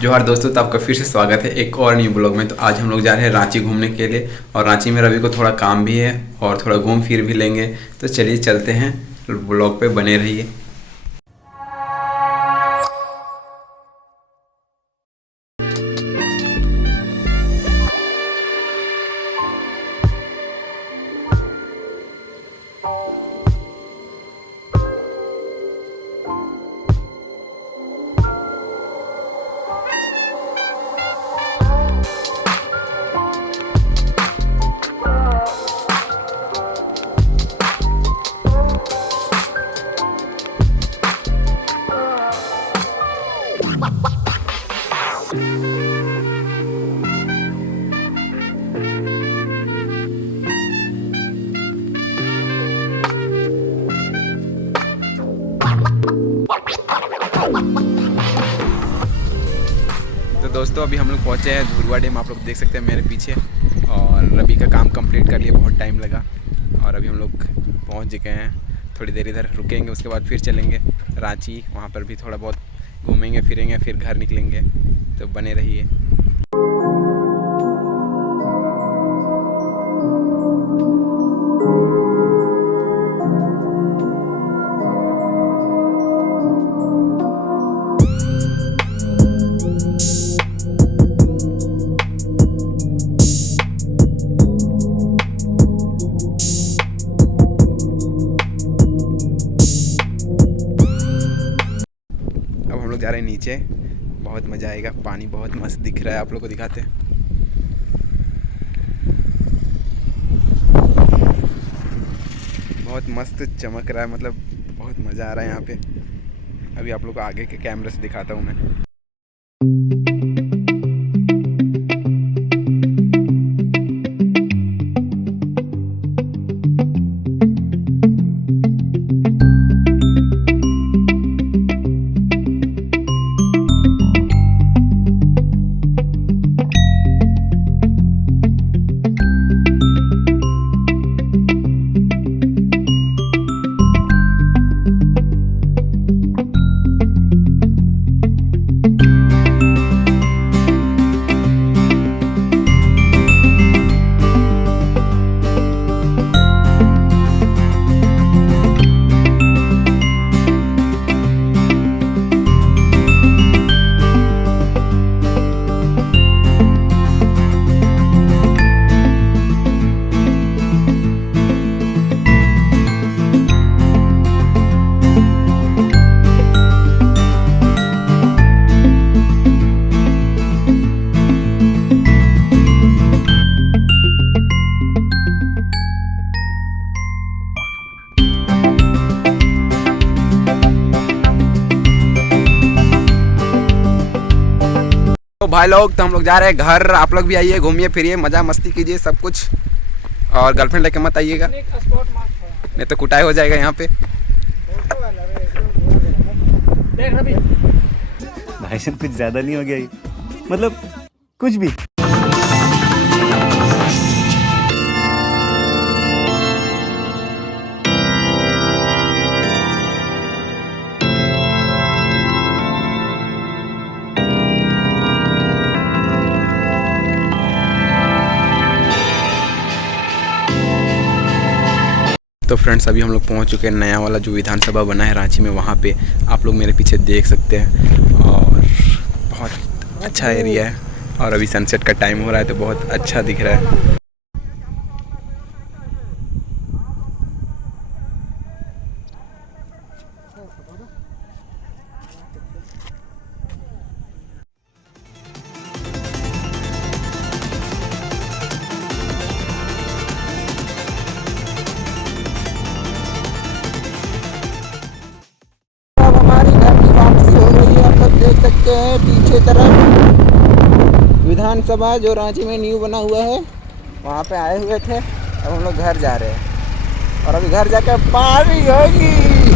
जोहार दोस्तों, तो आपका फिर से स्वागत है एक और न्यू ब्लॉग में। तो आज हम लोग जा रहे हैं रांची घूमने के लिए, और रांची में रवि को थोड़ा काम भी है और थोड़ा घूम फिर भी लेंगे। तो चलिए चलते हैं, ब्लॉग पे बने रहिए। तो दोस्तों अभी हम लोग पहुँचे हैं धुरवा डैम, आप लोग देख सकते हैं मेरे पीछे। और रवि का काम कंप्लीट कर लिए, बहुत टाइम लगा और अभी हम लोग पहुँच गए हैं। थोड़ी देर इधर रुकेंगे, उसके बाद फिर चलेंगे रांची। वहाँ पर भी थोड़ा बहुत घूमेंगे फिरेंगे, फिर घर निकलेंगे। तो बने रहिए। जा रहे हैं नीचे, बहुत मज़ा आएगा। पानी बहुत मस्त दिख रहा है, आप लोग को दिखाते हैं। बहुत मस्त चमक रहा है, मतलब बहुत मज़ा आ रहा है यहाँ पे। अभी आप लोग को आगे के कैमरे से दिखाता हूँ मैं। तो भाई लोग, तो हम लोग जा रहे हैं घर। आप लोग भी आइए, घूमिए फिरिए, मज़ा मस्ती कीजिए सब कुछ। और गर्लफ्रेंड लेके मत आइएगा, नहीं तो कुटाई हो जाएगा यहाँ पे। भाई साहब कुछ ज़्यादा नहीं हो गया ये? मतलब कुछ भी। तो फ्रेंड्स, अभी हम लोग पहुंच चुके हैं नया वाला जो विधानसभा बना है रांची में, वहाँ पे आप लोग मेरे पीछे देख सकते हैं। और बहुत अच्छा एरिया है, और अभी सनसेट का टाइम हो रहा है तो बहुत अच्छा दिख रहा है। देख सकते हैं पीछे तरफ विधानसभा जो रांची में न्यू बना हुआ है, वहाँ पे आए हुए थे। अब हम लोग घर जा रहे हैं, और अभी घर जाकर पार्टी होगी।